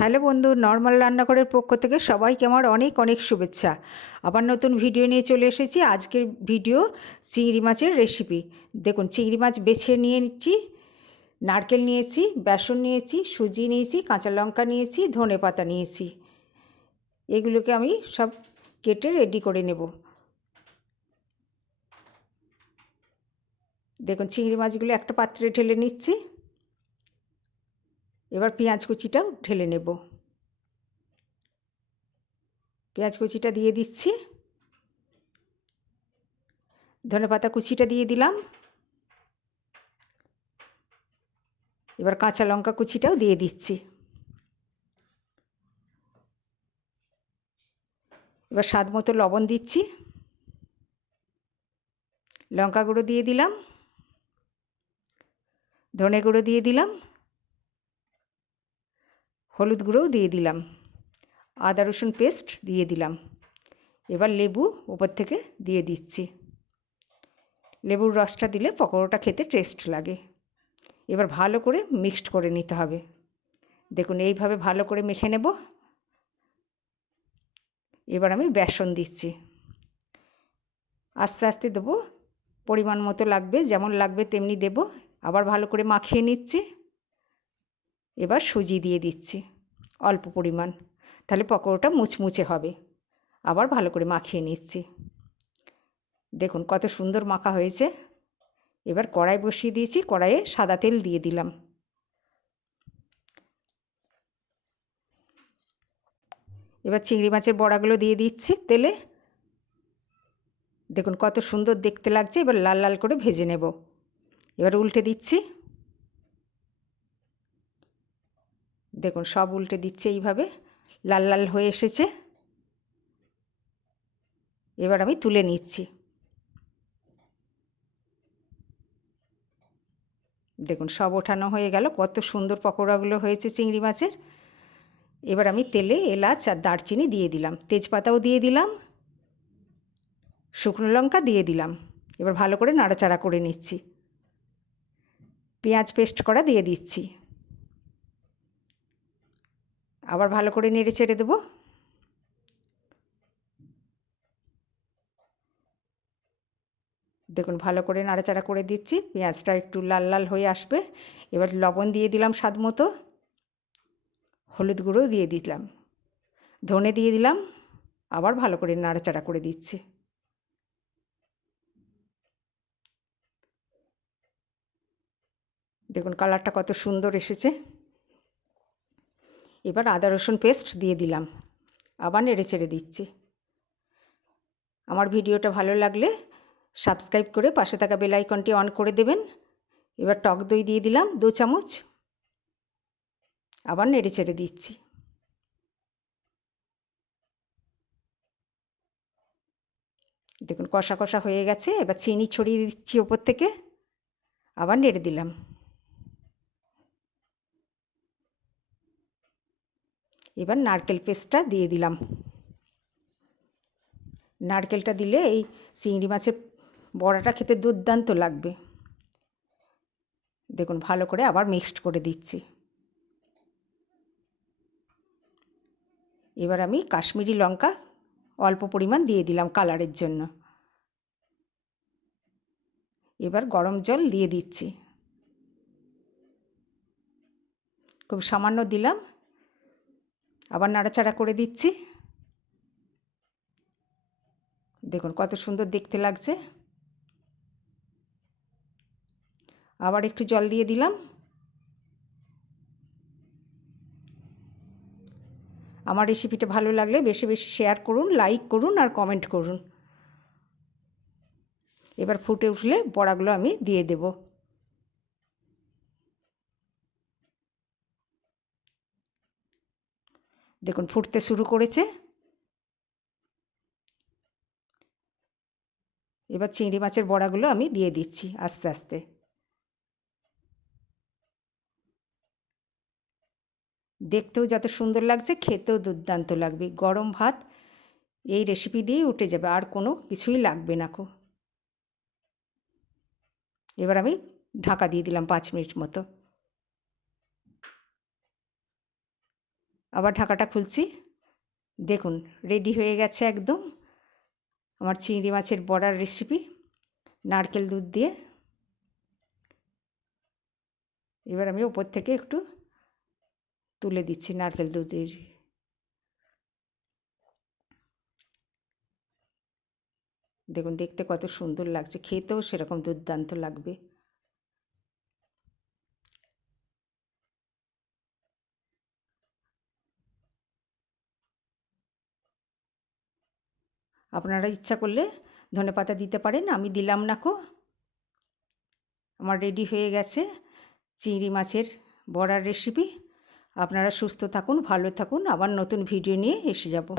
Hello বন্ধু, normal রান্নাঘরের পক্ষ থেকে সবাইকে আমার অনেক অনেক শুভেচ্ছা। আবার নতুন ভিডিও নিয়ে চলে এসেছি। আজকের ভিডিও চিংড়ি মাছের রেসিপি। দেখুন, চিংড়ি মাছ বেছে নিয়ে নিচ্ছি, নারকেল নিয়েছি, বেসন নিয়েছি, সুজি নিয়েছি, কাঁচা লঙ্কা নিয়েছি, ধনেপাতা নিয়েছি। এগুলোকে আমি সব কেটে রেডি করে নেব। দেখুন, চিংড়ি মাছগুলো একটা পাত্রে ঢেলে নিচ্ছি। এবার পেঁয়াজ কুচিটাও ঢেলে নেব। পেঁয়াজ কুচিটা দিয়ে দিচ্ছি, ধনেপাতা কুচিটা দিয়ে দিলাম, এবার কাঁচা লঙ্কা কুচিটাও দিয়ে দিচ্ছি। এবার স্বাদ মতো লবণ দিচ্ছি, লঙ্কা গুঁড়ো দিয়ে দিলাম, ধনে গুঁড়ো দিয়ে দিলাম, হলুদ গুঁড়োও দিয়ে দিলাম, আদা রসুন পেস্ট দিয়ে দিলাম। এবার লেবু উপর থেকে দিয়ে দিচ্ছি। লেবুর রসটা দিলে পকোড়াটা খেতে টেস্ট লাগে। এবার ভালো করে মিক্সড করে নিতে হবে। দেখুন, এইভাবে ভালো করে মেখে নেব। এবার আমি বেসন দিচ্ছি, আস্তে আস্তে দেবো, পরিমাণ মতো লাগবে, যেমন লাগবে তেমনি দেব। আবার ভালো করে মাখিয়ে নিচ্ছি। এবার সুজি দিয়ে দিচ্ছি অল্প পরিমাণ, তাহলে পকোড়াটা মুচমুচে হবে। আবার ভালো করে মাখিয়ে নিচ্ছি। দেখুন কত সুন্দর মাখা হয়েছে। এবার কড়াই বসিয়ে দিয়েছি, কড়াইয়ে সাদা তেল দিয়ে দিলাম। এবার চিংড়ি মাছের বড়াগুলো দিয়ে দিচ্ছি তেলে। দেখুন কত সুন্দর দেখতে লাগছে। এবার লাল লাল করে ভেজে নেব। এবার উল্টে দিচ্ছি। দেখুন সব উল্টে দিচ্ছে, এইভাবে লাল লাল হয়ে এসেছে। এবার আমি তুলে নিচ্ছি। দেখুন সব ওঠানো হয়ে গেল। কত সুন্দর পকোড়াগুলো হয়েছে চিংড়ি মাছের। এবার আমি তেলে এলাচ আর দারচিনি দিয়ে দিলাম, তেজপাতাও দিয়ে দিলাম, শুকনো লঙ্কা দিয়ে দিলাম। এবার ভালো করে নাড়াচাড়া করে নিচ্ছি। পেঁয়াজ পেস্ট করা দিয়ে দিচ্ছি। আবার ভালো করে নেড়ে ছেড়ে দেবো। দেখুন ভালো করে নাড়াচাড়া করে দিচ্ছি। পেঁয়াজটা একটু লাল লাল হয়ে আসবে। এবার লবণ দিয়ে দিলাম স্বাদ মতো, হলুদ গুঁড়ো দিয়ে দিলাম, ধনে দিয়ে দিলাম। আবার ভালো করে নাড়াচাড়া করে দিচ্ছি। দেখুন কালারটা কত সুন্দর এসেছে। এবার আদা রসুন পেস্ট দিয়ে দিলাম, আবার নেড়ে ছেড়ে দিচ্ছি। আমার ভিডিওটা ভালো লাগলে সাবস্ক্রাইব করে পাশে থাকা বেল আইকনটি অন করে দেবেন। এবার টক দই দিয়ে দিলাম 2 চামচ, আবার নেড়ে ছেড়ে দিচ্ছি। দেখুন কষা কষা হয়ে গেছে। এবার চিনি ছড়িয়ে দিচ্ছি ওপর থেকে, আবার নেড়ে দিলাম। এবার নারকেল পেস্টটা দিয়ে দিলাম। নারকেলটা দিলে এই চিংড়ি মাছের বড়াটা খেতে দুর্দান্ত লাগবে। দেখুন ভালো করে আবার মিক্সড করে দিচ্ছি। এবার আমি কাশ্মীরি লঙ্কা অল্প পরিমাণ দিয়ে দিলাম কালারের জন্য। এবার গরম জল দিয়ে দিচ্ছি, খুব সামান্য দিলাম। আবার নাড়াচাড়া করে দিচ্ছি। দেখুন কত সুন্দর দেখতে লাগছে। আবার একটু জল দিয়ে দিলাম। আমার রেসিপিটা ভালো লাগলে বেশি বেশি শেয়ার করুন, লাইক করুন আর কমেন্ট করুন। এবার ফুটে উঠলে বড়াগুলো আমি দিয়ে দেব। দেখুন ফুটতে শুরু করেছে। এবার চিংড়ি মাছের বড়াগুলো আমি দিয়ে দিচ্ছি আস্তে আস্তে। দেখতেও যত সুন্দর লাগছে, খেতেও দুর্দান্ত লাগবে। গরম ভাত এই রেসিপি দিয়েই উঠে যাবে, আর কোনো কিছুই লাগবে না কো। এবার আমি ঢাকা দিয়ে দিলাম 5 মিনিট মতো। আবার ঢাকাটা খুলছি। দেখুন রেডি হয়ে গেছে একদম আমার চিংড়ি মাছের বড়ার রেসিপি নারকেল দুধ দিয়ে। এবার আমি ওপর থেকে একটু তুলে দিচ্ছি নারকেল দুধের। দেখুন দেখতে কত সুন্দর লাগছে, খেতেও সেরকম দুর্দান্ত লাগবে। আপনারা ইচ্ছা করলে ধনেপাতা দিতে পারেন, আমি দিলাম না কো। আমার রেডি হয়ে গেছে চিংড়ি মাছের বড়ার রেসিপি। আপনারা সুস্থ থাকুন, ভালো থাকুন, আবার নতুন ভিডিও নিয়ে এসে যাব।